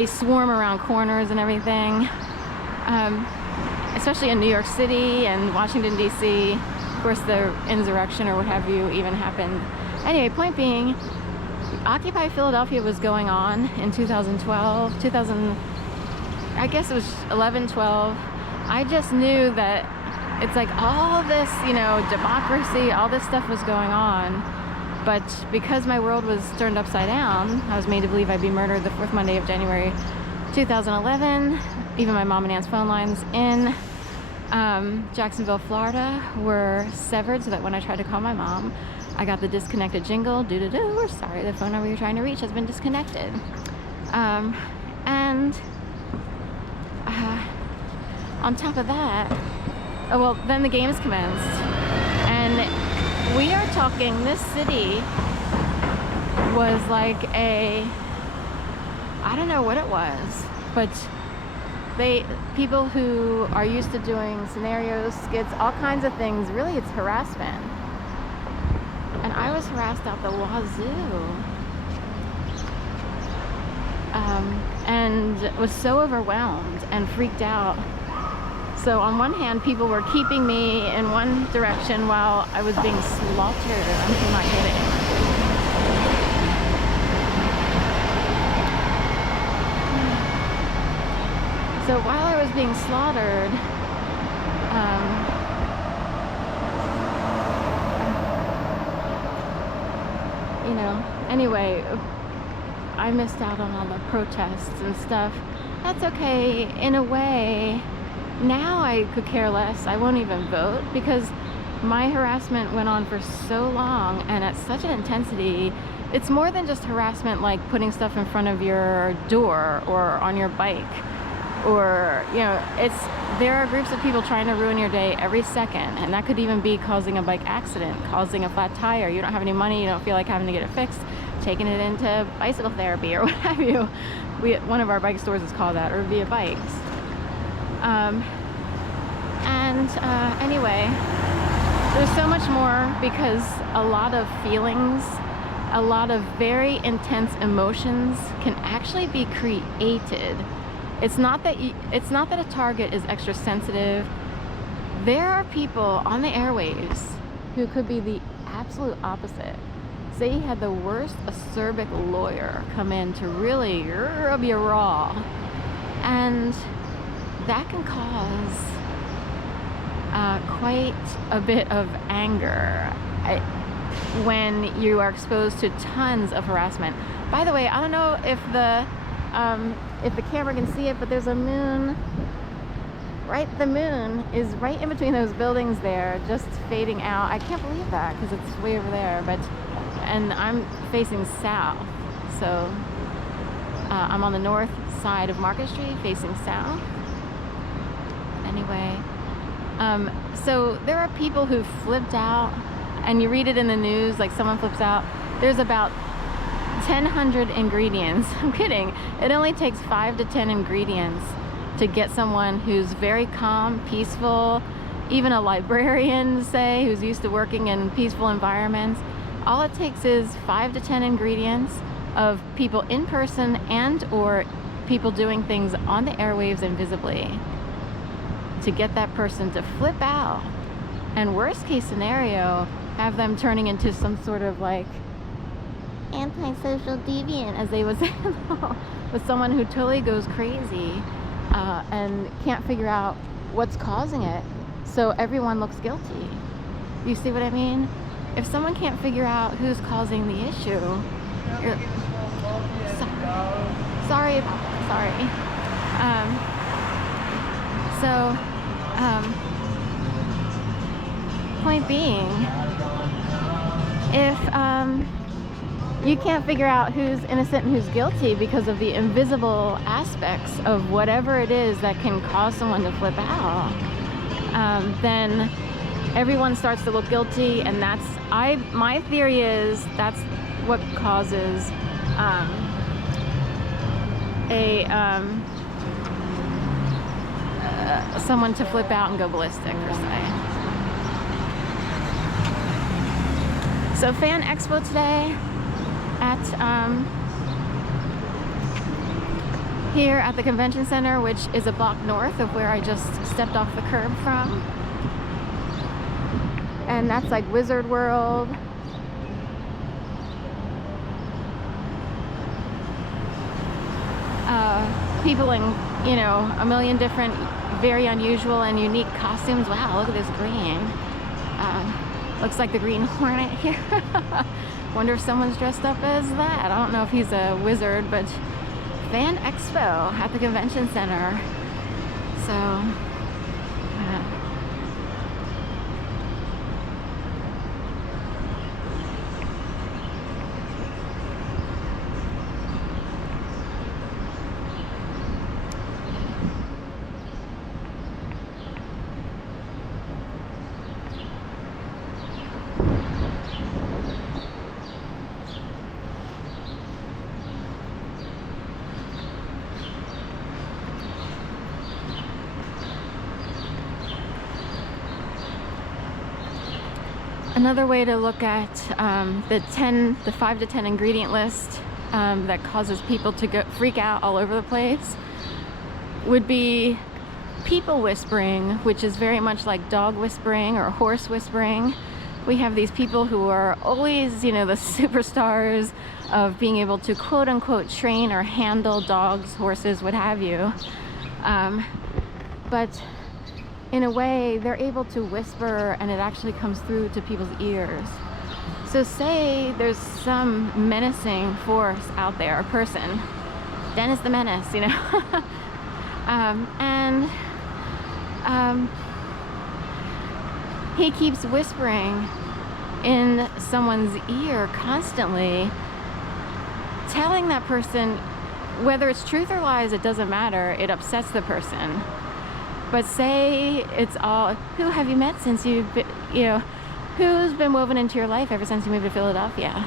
They swarm around corners and everything, especially in New York City and Washington, D.C. Of course, the insurrection or what have you even happened. Anyway, point being, Occupy Philadelphia was going on in 2012, I guess it was 11, 12. I just knew that it's like all this, you know, democracy, all this stuff was going on. But because my world was turned upside down, I was made to believe I'd be murdered the 4th Monday of January 2011. Even my mom and aunt's phone lines in Jacksonville, Florida were severed so that when I tried to call my mom, I got the disconnected jingle. Doo-doo-doo, we're sorry, the phone number you're trying to reach has been disconnected. On top of that, well, then the games commenced. And we are talking, this city was like a, I don't know what it was, but people who are used to doing scenarios, skits, all kinds of things, really it's harassment. And I was harassed out the wazoo. And was so overwhelmed and freaked out. So on one hand, people were keeping me in one direction while I was being slaughtered. I'm not kidding. So while I was being slaughtered, you know, anyway, I missed out on all the protests and stuff. That's okay, in a way. Now I could care less. I won't even vote because my harassment went on for so long and at such an intensity. It's more than just harassment like putting stuff in front of your door or on your bike, or, you know, there are groups of people trying to ruin your day every second, and that could even be causing a bike accident, causing a flat tire. You don't have any money, you don't feel like having to get it fixed, taking it into bicycle therapy or what have you. One of our bike stores is called that, or Via Bikes. Anyway, there's so much more because a lot of feelings, a lot of very intense emotions can actually be created. It's not that a target is extra sensitive. There are people on the airwaves who could be the absolute opposite. Say you had the worst acerbic lawyer come in to really rub you raw, and that can cause quite a bit of anger when you are exposed to tons of harassment. By the way, I don't know if the camera can see it, but there's a moon. Right, the moon is right in between those buildings there, just fading out. I can't believe that because it's way over there. And I'm facing south, so I'm on the north side of Market Street, facing south. Anyway, so there are people who flipped out, and you read it in the news, like someone flips out. There's about 1,000 ingredients. I'm kidding. It only takes 5 to 10 ingredients to get someone who's very calm, peaceful, even a librarian, say, who's used to working in peaceful environments. All it takes is 5 to 10 ingredients of people in person and or people doing things on the airwaves invisibly to get that person to flip out, and worst case scenario, have them turning into some sort of like antisocial deviant, as they would say, with someone who totally goes crazy and can't figure out what's causing it, so everyone looks guilty. You see what I mean? If someone can't figure out who's causing the issue, sorry about that, sorry. Point being, if you can't figure out who's innocent and who's guilty because of the invisible aspects of whatever it is that can cause someone to flip out, then everyone starts to look guilty, and my theory is that's what causes someone to flip out and go ballistic, per se. So Fan Expo today at here at the convention center, which is a block north of where I just stepped off the curb from. And that's like Wizard World. People in, you know, a million different, very unusual and unique costumes. Wow, look at this green. Looks like the Green Hornet here. Wonder if someone's dressed up as that. I don't know if he's a wizard, but Fan Expo at the convention center. So, another way to look at the 5 to 10 ingredient list that causes people to freak out all over the place would be people whispering, which is very much like dog whispering or horse whispering. We have these people who are always, you know, the superstars of being able to quote unquote train or handle dogs, horses, what have you. But in a way, they're able to whisper and it actually comes through to people's ears. So say there's some menacing force out there, a person, Dennis the Menace, you know, he keeps whispering in someone's ear constantly, telling that person, whether it's truth or lies, it doesn't matter, it upsets the person. But say it's all, who have you met since you've been, you know, who's been woven into your life ever since you moved to Philadelphia?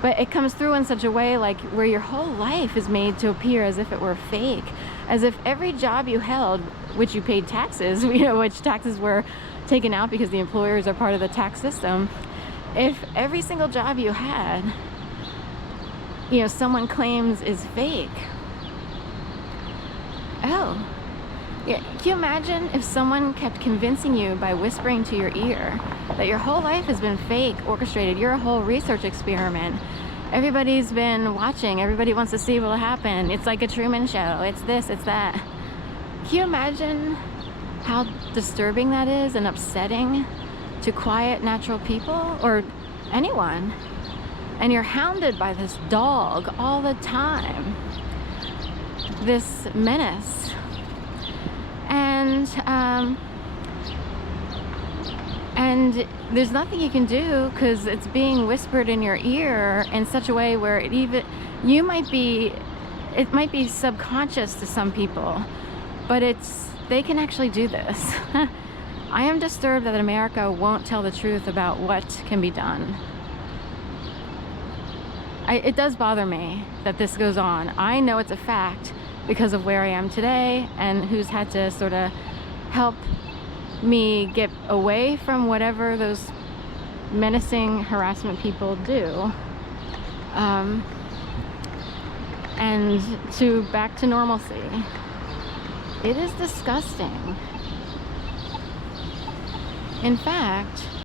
But it comes through in such a way like where your whole life is made to appear as if it were fake, as if every job you held, which you paid taxes, you know, which taxes were taken out because the employers are part of the tax system. If every single job you had, you know, someone claims is fake. Oh. Yeah, can you imagine if someone kept convincing you by whispering to your ear that your whole life has been fake, orchestrated, you're a whole research experiment. Everybody's been watching, everybody wants to see what will happen. It's like a Truman Show, it's this, it's that. Can you imagine how disturbing that is and upsetting to quiet, natural people or anyone? And you're hounded by this dog all the time, this menace. And there's nothing you can do because it's being whispered in your ear in such a way where it might be subconscious to some people, but they can actually do this. I am disturbed that America won't tell the truth about what can be done. It does bother me that this goes on. I know it's a fact because of where I am today and who's had to sort of help me get away from whatever those menacing harassment people do, and back to normalcy. It is disgusting. In fact,